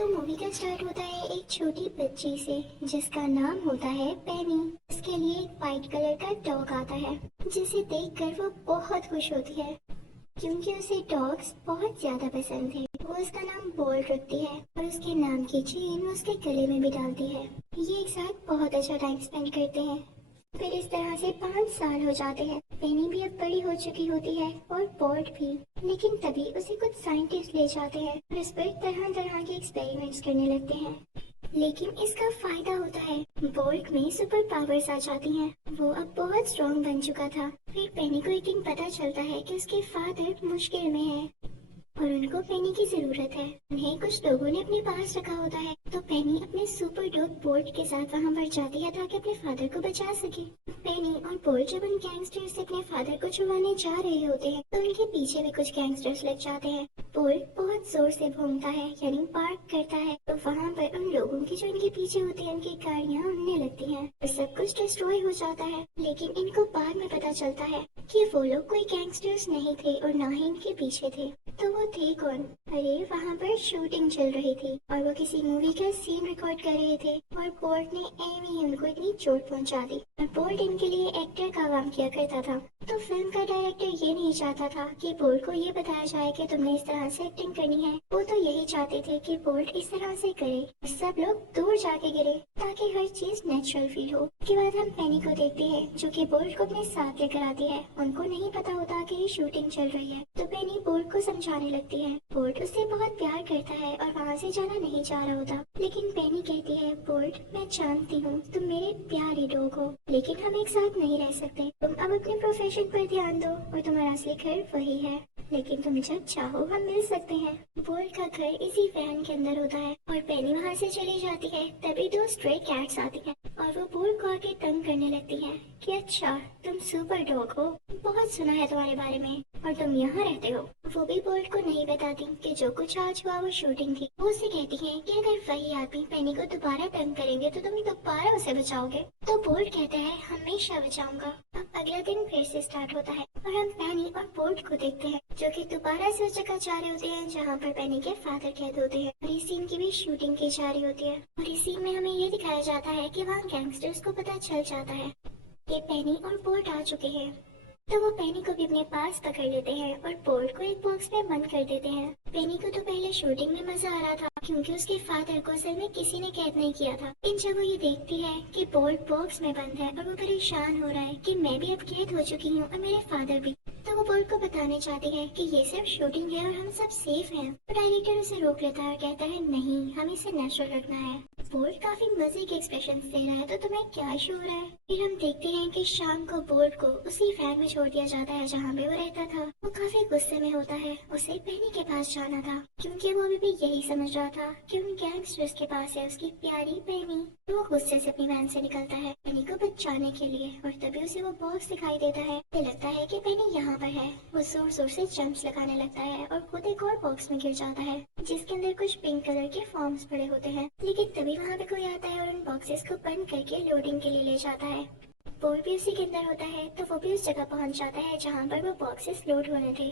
तो मूवी का स्टार्ट होता है एक छोटी बच्ची से जिसका नाम होता है पेनी। उसके लिए एक वाइट कलर का डॉग आता है जिसे देखकर वो बहुत खुश होती है क्योंकि उसे डॉग्स बहुत ज्यादा पसंद थे। वो उसका नाम बोल्ट रखती है और उसके नाम की चेन उसके गले में भी डालती है। ये एक साथ बहुत अच्छा टाइम स्पेंड करते हैं। फिर इस तरह से 5 साल हो जाते हैं। पेनी भी अब बड़ी हो चुकी होती है और बोल्ट भी। लेकिन तभी उसे कुछ साइंटिस्ट ले जाते हैं और इस पर तरह तरह के एक्सपेरिमेंट्स करने लगते हैं। लेकिन इसका फायदा होता है, बोल्ट में सुपर पावर्स आ जाती हैं। वो अब बहुत स्ट्रॉन्ग बन चुका था। फिर पेनी को एक दिन पता चलता है कि उसके फादर मुश्किल में है और उनको पेनी की जरूरत है। उन्हें कुछ लोगों ने अपने पास रखा होता है, तो पेनी अपने सुपर डॉग बोल्ट के साथ वहां पर जाती है ताकि अपने फादर को बचा सके। पेनी और बोल्ट जब उन गैंगस्टर्स से अपने फादर को छुड़वाने जा रहे होते हैं तो उनके पीछे भी कुछ गैंगस्टर्स लग जाते हैं। बोल्ट बहुत जोर से भौंकता है यानी पार्क करता है, तो वहाँ पर उन लोगों की जो इनके पीछे होती है उनकी गाड़ियाँ उड़ने लगती हैं और सब कुछ डिस्ट्रॉय हो जाता है। लेकिन इनको बाद में पता चलता है कि वो लोग कोई गैंगस्टर्स नहीं थे और ना ही इनके पीछे थे। तो वो थे कौन? अरे वहाँ पर शूटिंग चल रही थी और वो किसी मूवी का सीन रिकॉर्ड कर रहे थे और बोल्ट ने एम ही उनको इतनी चोट पहुँचा दी। और बोल्ट इनके लिए एक्टर का काम किया करता था, तो फिल्म का डायरेक्टर ये नहीं चाहता था कि बोल्ट को ये बताया जाए कि तुमने इस तरह से एक्टिंग करनी है। वो तो यही चाहते थे कि बोल्ट इस तरह से करे, सब लोग दूर जाके गिरे ताकि हर चीज नेचुरल फील हो। उसके बाद हम पेनी को देखते हैं जो कि बोल्ट को अपने साथ लेकर आती है। उनको नहीं पता होता कि ये शूटिंग चल रही है, तो पेनी बोल्ट को समझाने लगती है। बोल्ट उससे बहुत प्यार करता है और वहाँ से जाना नहीं चाह रहा होता, लेकिन पेनी कहती है बोल्ट मैं जानती हूँ तुम मेरे प्यारे डॉग हो, लेकिन हम एक साथ नहीं रह सकते। तुम अब अपने प्रोफेशन पर ध्यान दो और तुम्हारा असली घर वही है, लेकिन तुम जब चाहो हम मिल सकते हैं। बोल्ट का घर इसी वैन के अंदर होता है और पेनी वहाँ से चली जाती है। तभी 2 स्ट्रे कैट्स आती हैं और वो बोल्ट को आके तंग करने लगती हैं कि अच्छा तुम सुपर डॉग हो, बहुत सुना है तुम्हारे बारे में और तुम यहाँ रहते हो। वो भी बोल्ट को नहीं बताती कि जो कुछ आज हुआ वो शूटिंग थी। वो उसे कहती है कि अगर वही आदमी पेनी को दोबारा तंग करेंगे तो तुम दोबारा उसे बचाओगे। तो बोल्ट कहता है हमेशा बचाऊंगा। अब अगला दिन फिर से स्टार्ट होता है और हम पेनी और बोल्ट को देखते हैं जो कि दोबारा से उस जगह जा रहे होते हैं जहाँ पर पेनी के फादर कैद होते हैं और इस सीन की भी शूटिंग की जा रही होती है। और इस सीन में हमें ये दिखाया जाता है कि वहाँ गैंगस्टर्स को पता चल जाता है कि पेनी और बोल्ट आ चुके हैं, तो वो पेनी को भी अपने पास पकड़ लेते हैं और बोल्ट को एक बॉक्स में बंद कर देते हैं। पेनी को तो पहले शूटिंग में मजा आ रहा था क्योंकि उसके फादर को असल में किसी ने कैद नहीं किया था। लेकिन जब वो ये देखती है कि बोल्ट बॉक्स में बंद है और वो परेशान हो रहा है कि मैं भी अब कैद हो चुकी हूँ और मेरे फादर भी, तो वो बोल्ट को बताने चाहती है कि ये सिर्फ शूटिंग है और हम सब सेफ हैं। तो डायरेक्टर उसे रोक लेता है और कहता है नहीं, हमें इसे नेचुरल रखना है। बोल्ट काफी मजे के एक्सप्रेशन दे रहा है, तो तुम्हें क्या इशू हो रहा है? फिर हम देखते हैं कि शाम को बोल्ट को उसी वैन में छोड़ दिया जाता है जहाँ पे वो रहता था। वो काफी गुस्से में होता है, उसे पेनी के पास जाना था क्योंकि वो अभी भी यही समझ रहा था कि उन गैंगस्टर्स के पास है उसकी प्यारी पेनी। तो वो गुस्से से अपनी वैन से निकलता है पेनी को बचाने के लिए और तभी उसे वो बॉक्स दिखाई देता है। उसे लगता है कि पेनी यहाँ पर है। वो जोर जोर से जंप्स लगाने लगता है और खुद एक और बॉक्स में गिर जाता है जिसके अंदर कुछ पिंक कलर के फॉर्म्स पड़े होते हैं। लेकिन तभी वहाँ पे कोई आता है और उन बॉक्सेस को बंद करके लोडिंग के लिए ले जाता है। बोल्ट भी उसी के अंदर होता है, तो वो भी उस जगह पहुँच जाता है जहाँ पर वो बॉक्सेस लोड होने थे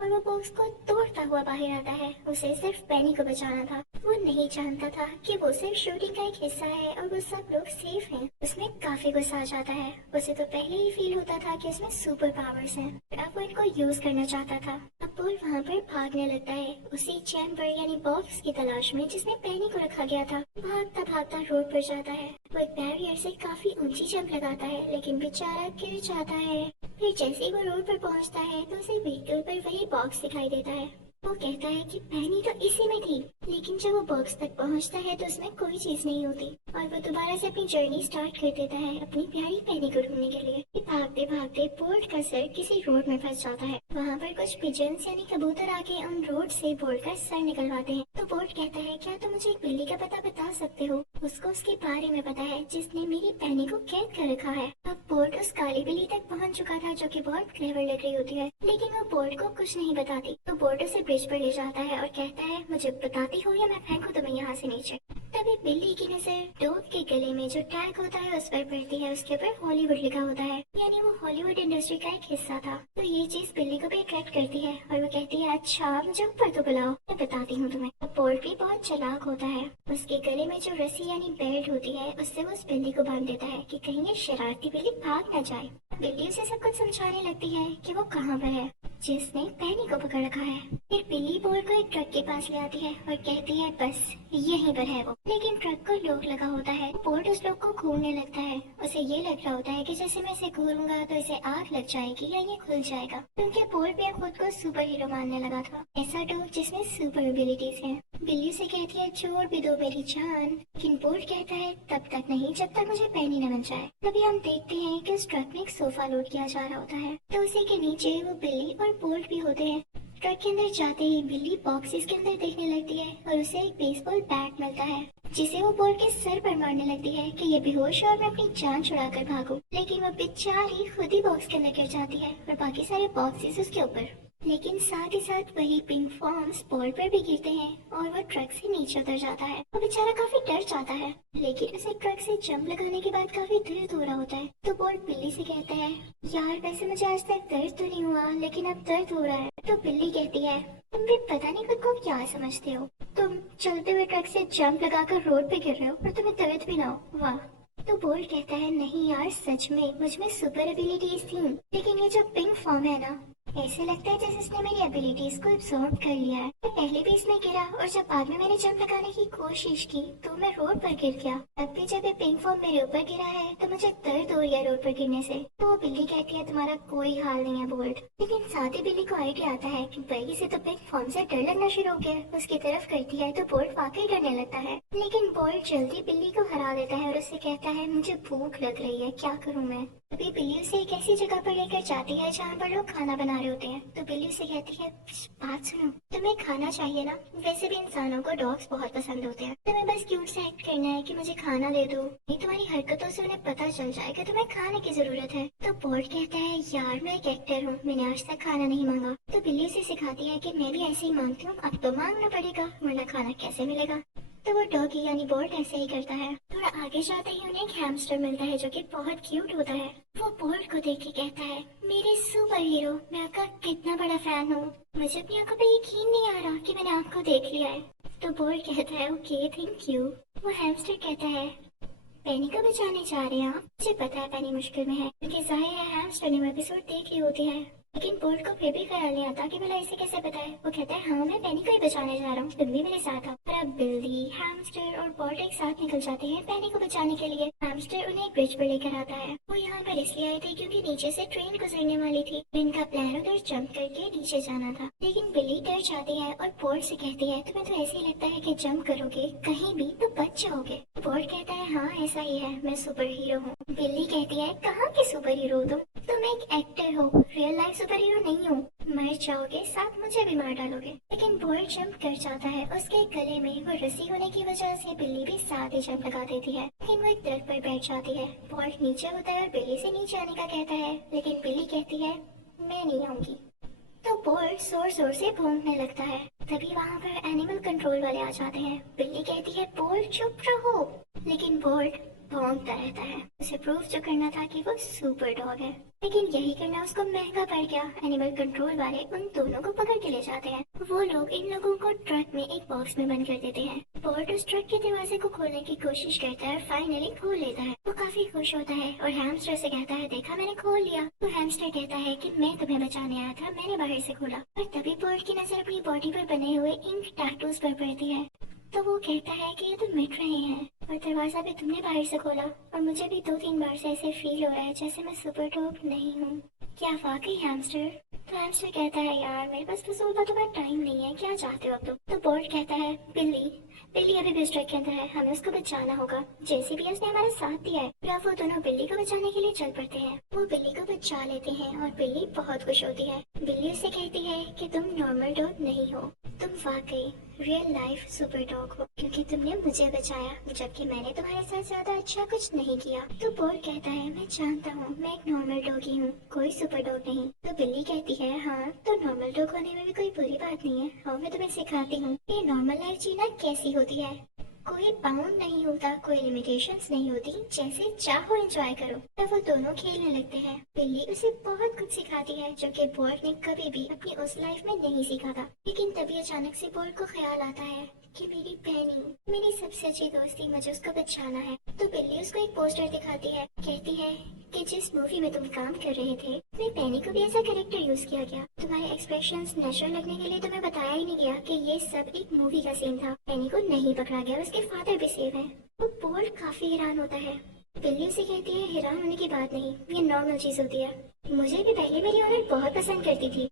और वो बॉक्स को तोड़ता हुआ बाहर आता है। उसे सिर्फ पेनी को बचाना था। वो नहीं जानता था कि वो सिर्फ शूटिंग का एक हिस्सा है और वो सब लोग सेफ हैं। उसमें काफी गुस्सा आ जाता है। उसे तो पहले ही फील होता था कि उसमें सुपर पावर्स हैं, अब वो इनको यूज करना चाहता था। अब बोल्ट वहाँ पर भागने लगता है उसी चैम्बर यानी बॉक्स की तलाश में जिसमें पेनी को रखा गया था। भागता भागता रोड पर जाता है। वो एक बैरियर से काफी ऊंची जंप लगाता है लेकिन बेचारा गिर जाता है। फिर जैसे ही वो रोड पर पहुंचता है तो उसे व्हीकल पर वही बॉक्स दिखाई देता है। वो कहता है कि पेनी तो इसी में थी, लेकिन जब वो बॉक्स तक पहुंचता है तो उसमें कोई चीज नहीं होती और वो दोबारा से अपनी जर्नी स्टार्ट कर देता है अपनी प्यारी पेनी को ढूंढने के लिए। भागते भागते बोल्ट का सर किसी रोड में फंस जाता है। वहाँ पर कुछ पिजन्स यानी कबूतर आके उन रोड से बोल्ट का सर निकलवाते हैं। तो बोल्ट कहता है क्या तुम मुझे एक बिल्ली का पता बता सकते हो? उसको उसके बारे में पता है जिसने मेरी पैनी को कैद कर रखा है। अब बोर्ड उस काली बिल्ली तक पहुंच चुका था जो कि बहुत क्लेवर लग रही होती है, लेकिन वो बोर्ड को कुछ नहीं बताती। तो बोर्ड उसे ब्रिज पर ले जाता है और कहता है मुझे बताती हो या मैं फेंकूं तुम्हें यहाँ से नीचे। तभी बिल्ली की नजर डॉग के गले में जो टैग होता है उस पर पड़ती है। उसके ऊपर हॉलीवुड लिखा होता है, यानी वो हॉलीवुड इंडस्ट्री का एक हिस्सा था। तो ये चीज बिल्ली को भी अट्रैक्ट करती है और वो कहती है अच्छा मुझे ऊपर तो बुलाओ, मैं बताती हूँ तुम्हें। बोर्ड भी बहुत चालाक होता है। उसके गले में जो रस्सी यानी बेल्ट होती है उससे वो उस बिल्ली को बांध देता है कि कहीं ये शरारती बिल्ली भाग न जाए। बिल्ली उसे सब कुछ समझाने लगती है कि वो कहाँ पर है जिसने पैनी को पकड़ रखा है। फिर बिल्ली बोर्ड को एक ट्रक के पास ले आती है और कहती है बस यहीं पर है वो। लेकिन ट्रक को लॉक लगा होता है। बोर्ड उस लोग को घूरने लगता है। उसे ये लग रहा होता है कि जैसे मैं इसे घूरूंगा तो इसे आग लग जाएगी या ये खुल जाएगा, क्योंकि बोर्ड भी अब खुद को सुपर हीरो मानने लगा था, ऐसा डॉग जिसमें सुपर एबिलिटीज है। बिल्ली से कहती है छोड़ भी दो मेरी जान, लेकिन बोर्ड कहता है तब तक नहीं जब तक मुझे पैनी न बन जाए। तभी हम देखते हैं कि उस ट्रक में एक सोफा लोड किया जा रहा होता है, तो उसी के नीचे वो बिल्ली और बोर्ड भी होते हैं। ट्रक के अंदर जाते ही बिल्ली बॉक्सेस के अंदर देखने लगती है और उसे एक बेसबॉल बैट मिलता है, जिसे वो बोर्ड के सर पर मारने लगती है कि ये बेहोश है और मैं अपनी जान छुड़ाकर भागूं। लेकिन वो बेचारी खुद ही बॉक्स के अंदर गिर जाती है और बाकी सारे बॉक्सेस उसके ऊपर। लेकिन साथ ही साथ वही पिंक फॉर्म्स बॉल पर भी गिरते हैं और वो ट्रक से नीचे उतर जाता है। वो बेचारा काफी डर जाता है, लेकिन उसे ट्रक से जंप लगाने के बाद काफी दर्द हो रहा होता है। तो बोर्ड बिल्ली से कहता है यार वैसे मुझे आज तक दर्द तो नहीं हुआ, लेकिन अब दर्द हो रहा है। तो बिल्ली कहती है तुम भी पता नहीं खुद को क्या समझते हो, तुम चलते हुए ट्रक से जंप लगाकर रोड पे गिर रहे हो और तुम्हें दर्द भी ना हो, वाह। तो बोल्ट कहता है नहीं यार सच में मुझ में सुपर एबिलिटीज थी, लेकिन ये जो पिंक फॉर्म है ना ऐसे लगता है जैसे इसने मेरी एबिलिटीज को एब्सॉर्ब कर लिया है। मैं पहले भी इसमें गिरा और जब बाद में मैंने जंप लगाने की कोशिश की तो मैं रोड पर गिर गया। अब भी जब ये पिंक फॉर्म मेरे ऊपर गिरा है तो मुझे दर्द हो रही है रोड पर गिरने से। तो बिल्ली कहती है तुम्हारा कोई हाल नहीं है बोल्ट। लेकिन साथ ही बिल्ली को आइडिया आता है कि बड़ी से तो पिंक फॉर्म से डर लगना शुरू हो गया। उसकी तरफ करती है तो बोल्ट वाकई डरने लगता है, लेकिन बोल्ट जल्दी बिल्ली को हरा देता है और उससे कहता है मुझे भूख लग रही है, क्या करूँ मैं। अभी बिल्ली उसे एक ऐसी जगह पर लेकर जाती है जहाँ पर लोग खाना बना रहे होते हैं। तो बिल्ली उसे कहती है बात सुनो, तुम्हें खाना चाहिए ना, वैसे भी इंसानों को डॉग्स बहुत पसंद होते हैं, तुम्हें बस क्यूट से एक्ट करना है कि मुझे खाना दे दो, नहीं तुम्हारी हरकतों से उन्हें पता चल जाए कि तुम्हें खाने की जरूरत है। तो बोर्ड कहता है यार मैं एक एक्टर हूँ, मैंने आज तक खाना नहीं मांगा। तो बिल्ली उसे सिखाती है कि मैं भी ऐसे ही मांगती हूँ, अब तो मांगना पड़ेगा वरना खाना कैसे मिलेगा। तो वो डॉगी यानी बोर्ड ऐसे ही करता है। थोड़ा आगे जाते ही उन्हें एक हैमस्टर मिलता है जो कि बहुत क्यूट होता है। वो बोर्ड को देख के कहता है मेरे सुपर हीरो, मैं आपका कितना बड़ा फैन हूँ, मुझे अपनी आंखों पे यकीन नहीं आ रहा कि मैंने आपको देख लिया है। तो बोर्ड कहता है ओके थैंक यू। वो हैमस्टर कहता है पेनी को बचाने जा रहे हैं आप? मुझे पता है पेनी मुश्किल में है, क्योंकि जाहिर है हैमस्टर ने वो एपिसोड देख ली होती है, लेकिन बोर्ड को फिर भी ख्याल नहीं आता कि भला इसे कैसे पता है। वो कहता है हाँ मैं पेनी को ही बचाने जा रहा हूँ, तुम भी मेरे साथ आओ। और अब बिल्ली, हैमस्टर और बोर्ड एक साथ निकल जाते हैं पेनी को बचाने के लिए। हैमस्टर उन्हें एक ब्रिज पर लेकर आता है। वो यहाँ पर इसलिए आए थे क्योंकि नीचे से ट्रेन गुजरने वाली थी। इनका प्लान उधर जंप करके नीचे जाना था, लेकिन बिल्ली डर जाती है और बोर्ड से कहती है तुम्हें तो ऐसे ही लगता है कि जंप करोगे कहीं भी तो बच जाओगे। बोर्ड कहता है हाँ ऐसा ही है, मैं सुपर हीरो हूँ। बिल्ली कहती है कहाँ के सुपर हीरो हो तुम एक एक्टर हो, रियल लाइफ सुपर हीरो नहीं हो, मर जाओगे साथ मुझे भी मार डालोगे। लेकिन बोर्ड जंप कर जाता है, उसके गले में वो रस्सी होने की वजह से बिल्ली भी साथ ही जंप लगा देती है, लेकिन वो एक दरख्त पर बैठ जाती है। बोर्ड नीचे होता है और बिल्ली से नीचे आने का कहता है, लेकिन बिल्ली कहती है मैं नहीं आऊंगी। तो बोर्ड जोर जोर से भौंकने लगता है। तभी वहाँ पर एनिमल कंट्रोल वाले आ जाते हैं। बिल्ली कहती है बोर्ड चुप रहो, लेकिन बोर्ड भौंकता रहता है। उसे प्रूफ जो करना था कि वो सुपर डॉग है, लेकिन यही करना उसको महंगा पड़ गया। एनिमल कंट्रोल वाले उन दोनों को पकड़ के ले जाते हैं। वो लोग इन लोगों को ट्रक में एक बॉक्स में बंद कर देते हैं। बोर्ड उस ट्रक के दरवाजे को खोलने की कोशिश करता है और फाइनली खोल लेता है। वो काफी खुश होता है और हैमस्टर से कहता है देखा मैंने खोल लिया। तो हैमस्टर कहता है कि मैं तुम्हें बचाने आया था, मैंने बाहर से खोला। और तभी बोर्ड की नजर अपनी बॉडी पर बने हुए इंक टैटूज पर पड़ती है। तो वो कहता है कि ये तो मिट रहे हैं और दरवाजा भी तुमने बाहर से खोला और मुझे भी 2-3 बार से ऐसे फील हो रहा है जैसे मैं सुपर डॉग नहीं हूँ। क्या वाकई हैमस्टर? तो हैमस्टर कहता है यार मेरे पास फजूल बातों का टाइम नहीं है, क्या चाहते हो अब तुम? तो बोर्ड कहता है बिल्ली अभी भी ट्रक के अंदर है, हमें उसको बचाना होगा। जैसे भी उसने हमारा साथ दिया है। फिर वो दोनों बिल्ली को बचाने के लिए चल पड़ते हैं। वो बिल्ली को बचा लेते हैं और बिल्ली बहुत खुश होती है। बिल्ली उससे कहती है कि तुम नॉर्मल डॉग नहीं हो, तुम वाकई रियल लाइफ सुपर डॉग हो, क्योंकि तुमने मुझे बचाया जबकि मैंने तुम्हारे साथ ज्यादा अच्छा कुछ नहीं किया। तो बोर्ड कहता है मैं जानता हूँ, मैं एक नॉर्मल डॉगी हूँ, कोई सुपर डॉग नहीं। तो बिल्ली कहती है हाँ, तो नॉर्मल डॉग होने में भी कोई बुरी बात नहीं है, और मैं तुम्हें सिखाती हूँ कि नॉर्मल लाइफ जीना कैसी होती है। कोई बाउंड नहीं होता, कोई लिमिटेशंस नहीं होती, जैसे चाहो एंजॉय करो। तब वो दोनों खेलने लगते हैं। बिल्ली उसे बहुत कुछ सिखाती है जो कि बोर्ड ने कभी भी अपनी उस लाइफ में नहीं सीखा था। लेकिन तभी अचानक से बोर्ड को ख्याल आता है कि मेरी पेनी, मेरी सबसे अच्छी दोस्ती, मुझे उसको बचाना है। तो बिल्ली उसको एक पोस्टर दिखाती है, कहती है कि जिस मूवी में तुम काम कर रहे थे उसमें पेनी को भी ऐसा कैरेक्टर यूज किया गया। तुम्हारे एक्सप्रेशंस नेचुरल लगने के लिए तुम्हें बताया ही नहीं गया कि ये सब एक मूवी का सीन था। पेनी को नहीं पकड़ा गया, उसके फादर भी सेव है। वो बोर्ड काफी हैरान होता है। बिल्ली उसे कहती है हैरान होने की बात नहीं, ये नॉर्मल चीज होती है। मुझे भी पहले मेरी ऑनर बहुत पसंद करती थी।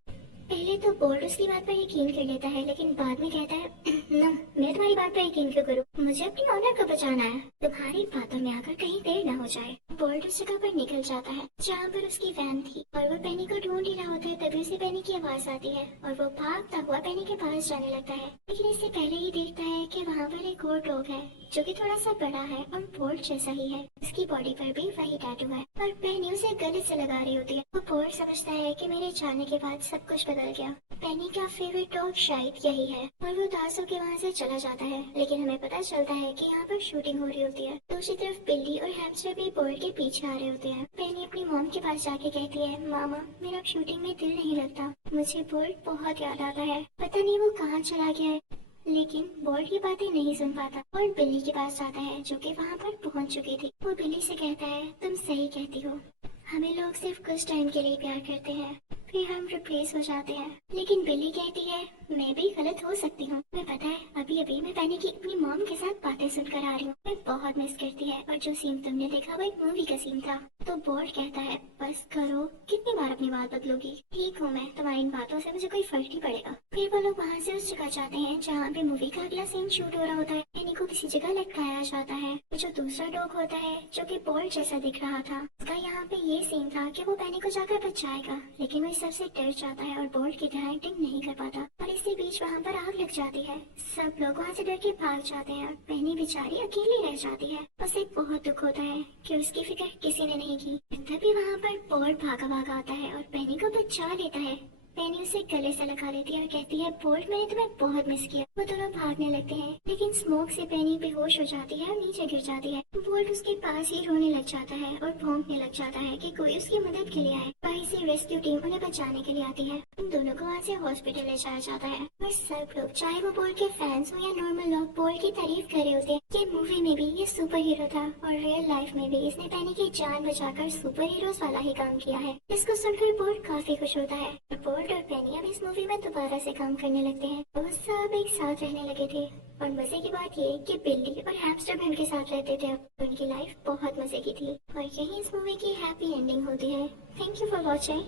पहले तो बोर्ड उसकी बात पर यकीन कर लेता है, लेकिन बाद में कहता है ना, मैं तुम्हारी बात पर यकीन क्यों करूं, मुझे अपनी ऑनर को बचाना है, तुम्हारी बातों में आकर कहीं देर ना हो जाए। बोर्ड उस जगह पर निकल जाता है जहाँ पर उसकी वैन थी, और वो पेनी को ढूंढ ही रहा होता है। तभी उसे पेनी की आवाज आती है और वो भागता हुआ पेनी के पास जाने लगता है। लेकिन इससे पहले ही देखता है कि वहाँ पर एक और डॉग है जो कि थोड़ा सा बड़ा है और बोर्ड जैसा ही है। उसकी बॉडी पर भी वही टैटू है और पेनी उसे गले से लगा रही होती है। वो बोर्ड समझता है कि मेरे जाने के बाद सब कुछ बदल गया, पेनी का फेवरेट डॉग शायद यही है, और वो उदास होकर वहाँ से चला जाता है। लेकिन हमें पता चलता है कि यहाँ पर शूटिंग हो रही होती है। दूसरी तरफ बिल्ली और हैमस्टर भी बोर्ड के पीछे आ रहे होते हैं। पेनी अपनी मॉम के पास जाके कहती है मामा, मेरा शूटिंग में दिल नहीं लगता, मुझे बोर्ड बहुत याद आता है, पता नहीं वो कहाँ चला गया है। लेकिन बोर्ड की बातें नहीं सुन पाता और बिल्ली के पास जाता है जो कि वहाँ पर पहुँच चुकी थी। वो बिल्ली से कहता है तुम सही कहती हो, हमें लोग सिर्फ कुछ टाइम के लिए प्यार करते हैं, फिर हम रिप्लेस हो जाते हैं। लेकिन बिल्ली कहती है मैं भी गलत हो सकती हूँ, मैं पता है अभी अभी मैं पेनी की अपनी मॉम के साथ बातें सुनकर आ रही हूँ, मैं बहुत मिस करती है, और जो सीन तुमने देखा वो एक मूवी का सीन था। तो बोर्ड कहता है बस करो, कितनी बार अपनी बात बदलोगी, ठीक हूँ मैं, तुम्हारी इन बातों से मुझे कोई फर्क नहीं पड़ेगा। फिर वो लोग वहाँ से उस जगह जाते हैं जहाँ पे मूवी का अगला सीन शूट हो रहा होता है। पेनी को किसी जगह लटकाया जाता है। जो दूसरा डॉग होता है जो कि बोर्ड जैसा दिख रहा था, उसका यहाँ पे ये सीन था कि वो पेनी को जाकर बचाएगा, लेकिन वो सबसे डर जाता है और बोर्ड की तरह एक्टिंग नहीं कर पाता, और इसी बीच वहाँ पर आग लग जाती है। सब लोग वहाँ से डर के भाग जाते हैं और पेनी बेचारी अकेली रह जाती है। उसे बहुत दुख होता है कि उसकी फिक्र किसी ने नहीं की। तभी वहाँ पर बोर्ड भागा भागा आता है और पेनी को बचा लेता है। पेनी उसे गले से लगा लेती है और कहती है बोर्ड, मैंने तुम्हें बहुत मिस किया। वो दोनों भागने लगते हैं, लेकिन स्मोक से पेनी बेहोश हो जाती है और नीचे गिर जाती है। बोर्ड उसके पास ही रोने लग जाता है और भौंकने लग जाता है कि कोई उसकी मदद के लिए आए। वहीं से रेस्क्यू टीम उन्हें बचाने के लिए आती है। उन दोनों को वहाँ से हॉस्पिटल ले जाया जाता है और सब लोग, चाहे वो बोर्ड के फैंस हो या नॉर्मल लोग, बोर्ड की तारीफ कर रहे होते हैं। ये मूवी में भी ये सुपर हीरो था और रियल लाइफ में भी इसने पेनी की जान बचाकर सुपर हीरोज वाला ही काम किया है। इसको सुनकर बोर्ड काफी खुश होता है। बोर्ड और पेनी अब इस मूवी में दोबारा से काम करने लगते हैं। वो सब एक साथ रहने लगे थे, और मजे की बात ये कि बिल्ली और हैमस्टर भी उनके साथ रहते थे। अब उनकी लाइफ बहुत मजे की थी, और यही इस मूवी की हैप्पी एंडिंग होती है। Thank you for watching.